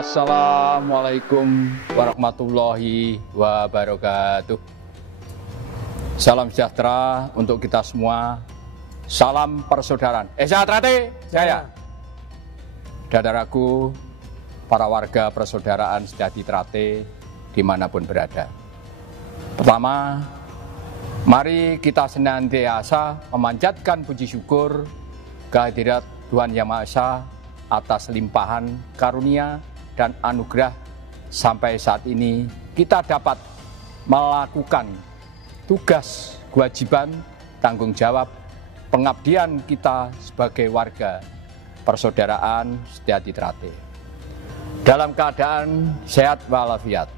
Assalamualaikum warahmatullahi wabarakatuh. Salam sejahtera untuk kita semua. Salam persaudaraan. Trate Jaya. Saudaraku, para warga persaudaraan Sejati Trate dimanapun berada. Pertama, mari kita senantiasa memanjatkan puji syukur kehadirat Tuhan Yang Maha Esa atas limpahan karunia dan anugerah sampai saat ini kita dapat melakukan tugas, kewajiban, tanggung jawab, pengabdian kita sebagai warga persaudaraan Sejati Trate. Dalam keadaan sehat walafiat,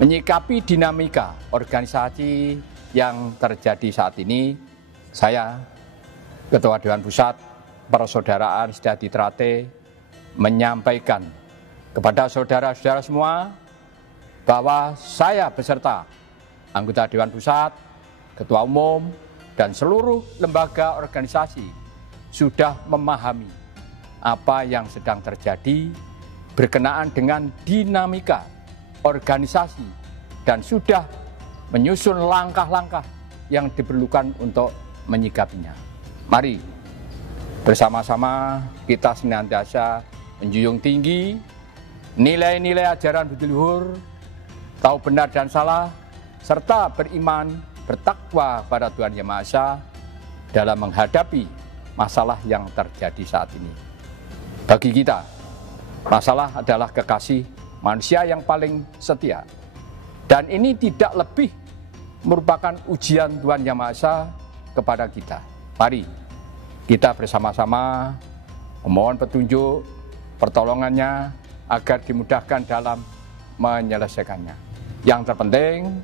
menyikapi dinamika organisasi yang terjadi saat ini, saya, Ketua Dewan Pusat Persaudaraan Sejati Trate, menyampaikan kepada saudara-saudara semua bahwa saya beserta anggota Dewan Pusat, Ketua Umum, dan seluruh lembaga organisasi sudah memahami apa yang sedang terjadi berkenaan dengan dinamika organisasi dan sudah menyusun langkah-langkah yang diperlukan untuk menyikapinya. Mari bersama-sama kita senantiasa menjunjung tinggi nilai-nilai ajaran budi luhur, tahu benar dan salah, serta beriman, bertakwa pada Tuhan Yang Maha Esa dalam menghadapi masalah yang terjadi saat ini. Bagi kita, masalah adalah kekasih manusia yang paling setia. Dan ini tidak lebih merupakan ujian Tuhan Yang Maha Esa kepada kita. Mari kita bersama-sama memohon petunjuk, pertolongannya, agar dimudahkan dalam menyelesaikannya. Yang terpenting,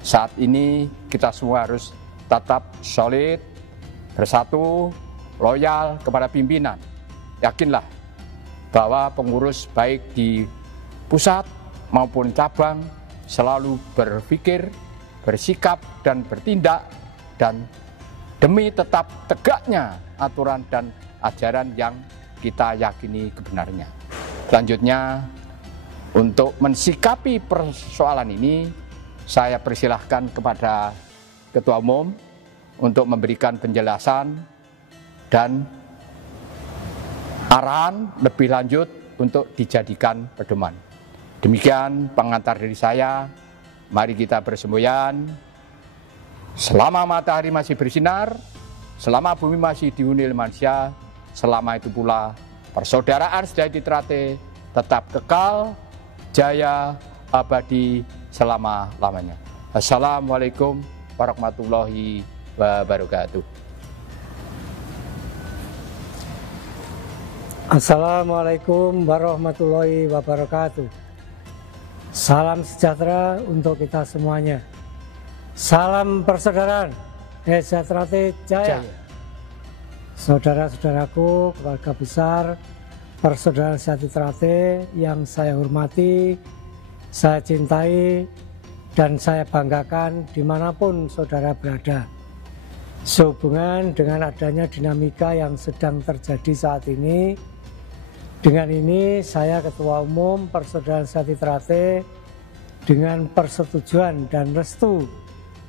saat ini kita semua harus tetap solid, bersatu, loyal kepada pimpinan. Yakinlah bahwa pengurus baik di pusat maupun cabang selalu berpikir, bersikap, dan bertindak, dan demi tetap tegaknya aturan dan ajaran yang kita yakini kebenarnya. Selanjutnya, untuk mensikapi persoalan ini, saya persilahkan kepada Ketua Umum untuk memberikan penjelasan dan arahan lebih lanjut untuk dijadikan pedoman. Demikian pengantar dari saya. Mari kita bersemboyan. Selama matahari masih bersinar, selama bumi masih dihuni manusia, selama itu pula persaudaraan Sejati Trate tetap kekal, jaya, abadi, selama-lamanya. Assalamualaikum warahmatullahi wabarakatuh. Assalamualaikum warahmatullahi wabarakatuh. Salam sejahtera untuk kita semuanya. Salam persaudaraan Sejati Trate Jaya. Saudara-saudaraku, keluarga besar Persaudaraan Sejati Trate yang saya hormati, saya cintai, dan saya banggakan dimanapun saudara berada. Sehubungan dengan adanya dinamika yang sedang terjadi saat ini, dengan ini saya Ketua Umum Persaudaraan Sejati Trate dengan persetujuan dan restu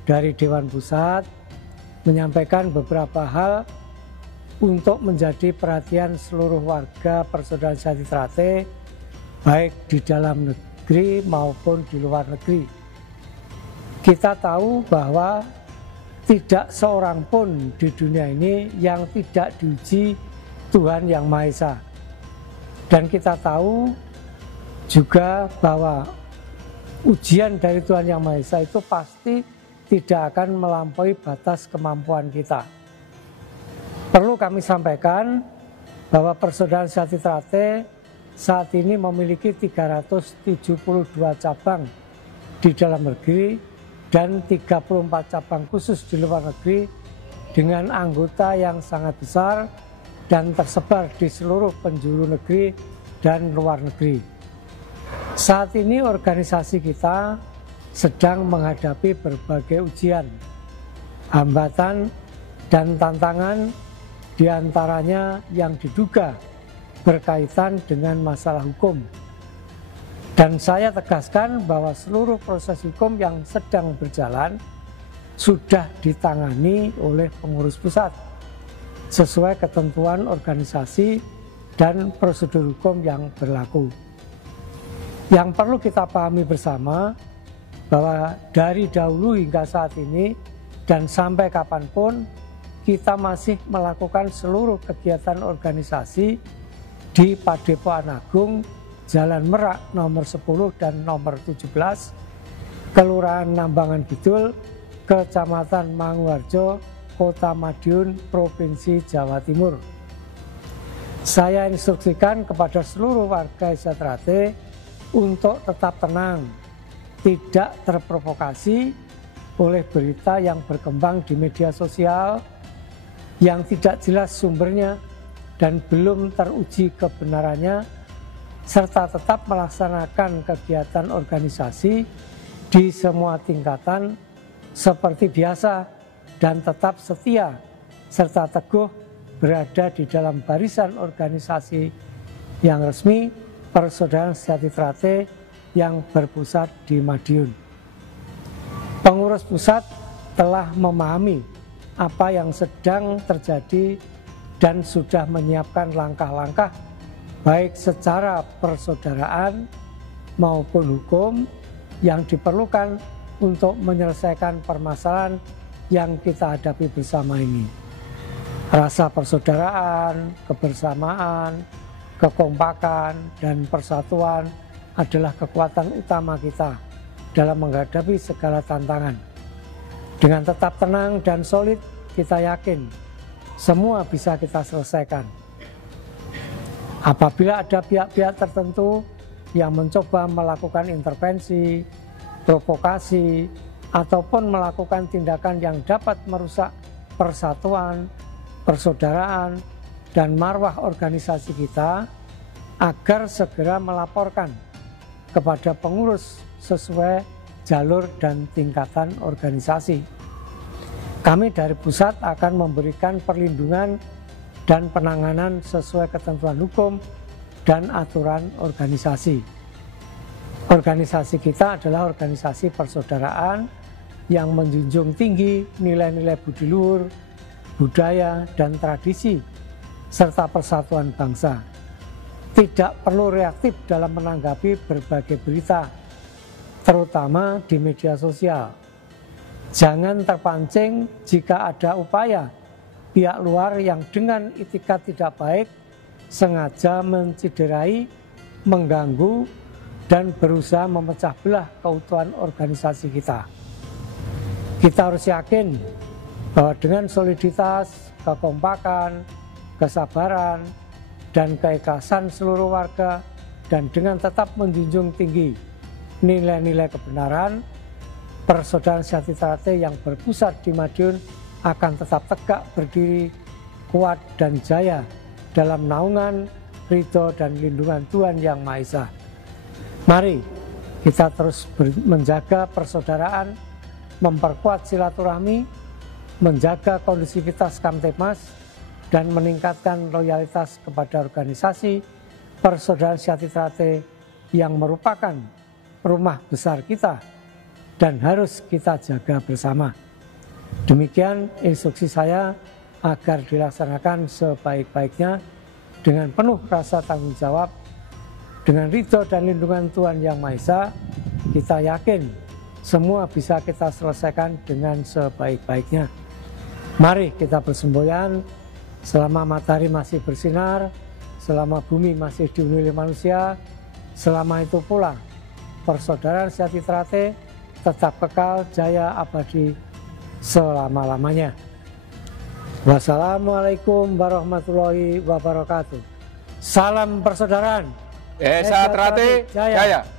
dari Dewan Pusat menyampaikan beberapa hal untuk menjadi perhatian seluruh warga Persaudaraan Sejati Trate, baik di dalam negeri maupun di luar negeri. Kita tahu bahwa tidak seorang pun di dunia ini yang tidak diuji Tuhan Yang Maha Esa. Dan kita tahu juga bahwa ujian dari Tuhan Yang Maha Esa itu pasti tidak akan melampaui batas kemampuan kita. Perlu kami sampaikan bahwa Persaudaraan Sejati Trate saat ini memiliki 372 cabang di dalam negeri dan 34 cabang khusus di luar negeri dengan anggota yang sangat besar dan tersebar di seluruh penjuru negeri dan luar negeri. Saat ini organisasi kita sedang menghadapi berbagai ujian, hambatan, dan tantangan, diantaranya yang diduga berkaitan dengan masalah hukum Dan saya tegaskan bahwa seluruh proses hukum yang sedang berjalan sudah ditangani oleh pengurus pusat sesuai ketentuan organisasi dan prosedur hukum yang berlaku. Yang perlu kita pahami bersama bahwa dari dahulu hingga saat ini dan sampai kapanpun kita masih melakukan seluruh kegiatan organisasi di Padepokan Agung, Jalan Merak nomor 10 dan nomor 17, Kelurahan Nambangan Kidul, Kecamatan Manguharjo, Kota Madiun, Provinsi Jawa Timur. Saya instruksikan kepada seluruh warga Setrate untuk tetap tenang, tidak terprovokasi oleh berita yang berkembang di media sosial yang tidak jelas sumbernya dan belum teruji kebenarannya, serta tetap melaksanakan kegiatan organisasi di semua tingkatan seperti biasa dan tetap setia serta teguh berada di dalam barisan organisasi yang resmi Persaudaraan Sejati Trate yang berpusat di Madiun. Pengurus pusat telah memahami apa yang sedang terjadi dan sudah menyiapkan langkah-langkah baik secara persaudaraan maupun hukum yang diperlukan untuk menyelesaikan permasalahan yang kita hadapi bersama ini. Rasa persaudaraan, kebersamaan, kekompakan, dan persatuan adalah kekuatan utama kita dalam menghadapi segala tantangan. Dengan tetap tenang dan solid, kita yakin semua bisa kita selesaikan. Apabila ada pihak-pihak tertentu yang mencoba melakukan intervensi, provokasi, ataupun melakukan tindakan yang dapat merusak persatuan, persaudaraan, dan marwah organisasi kita, agar segera melaporkan kepada pengurus sesuai jalur dan tingkatan organisasi. Kami dari pusat akan memberikan perlindungan dan penanganan sesuai ketentuan hukum dan aturan organisasi. Organisasi kita adalah organisasi persaudaraan yang menjunjung tinggi nilai-nilai budi luhur, budaya, dan tradisi, serta persatuan bangsa. Tidak perlu reaktif dalam menanggapi berbagai berita, terutama di media sosial. Jangan terpancing jika ada upaya pihak luar yang dengan itikat tidak baik sengaja menciderai, mengganggu, dan berusaha memecah belah keutuhan organisasi kita. Kita harus yakin bahwa dengan soliditas, kekompakan, kesabaran, dan keikhlasan seluruh warga, dan dengan tetap menjunjung tinggi nilai-nilai kebenaran, Persaudaraan Sejati Trate yang berpusat di Madiun akan tetap tegak berdiri, kuat dan jaya dalam naungan, ridho dan lindungan Tuhan Yang Maha Esa. Mari kita terus menjaga persaudaraan, memperkuat silaturahmi, menjaga kondusivitas Kamtipmas, dan meningkatkan loyalitas kepada organisasi Persaudaraan Sejati Trate yang merupakan rumah besar kita dan harus kita jaga bersama. Demikian instruksi saya agar dilaksanakan sebaik-baiknya dengan penuh rasa tanggung jawab, dengan ridho dan lindungan Tuhan Yang Maha Esa. Kita yakin semua bisa kita selesaikan dengan sebaik-baiknya. Mari kita bersemboyan selama matahari masih bersinar, selama bumi masih dihuni oleh manusia, selama itu pula Persaudaraan Sejati Trate tetap kekal jaya abadi selama-lamanya. Wassalamualaikum warahmatullahi wabarakatuh. Salam persaudaraan. Esa Trate Jaya.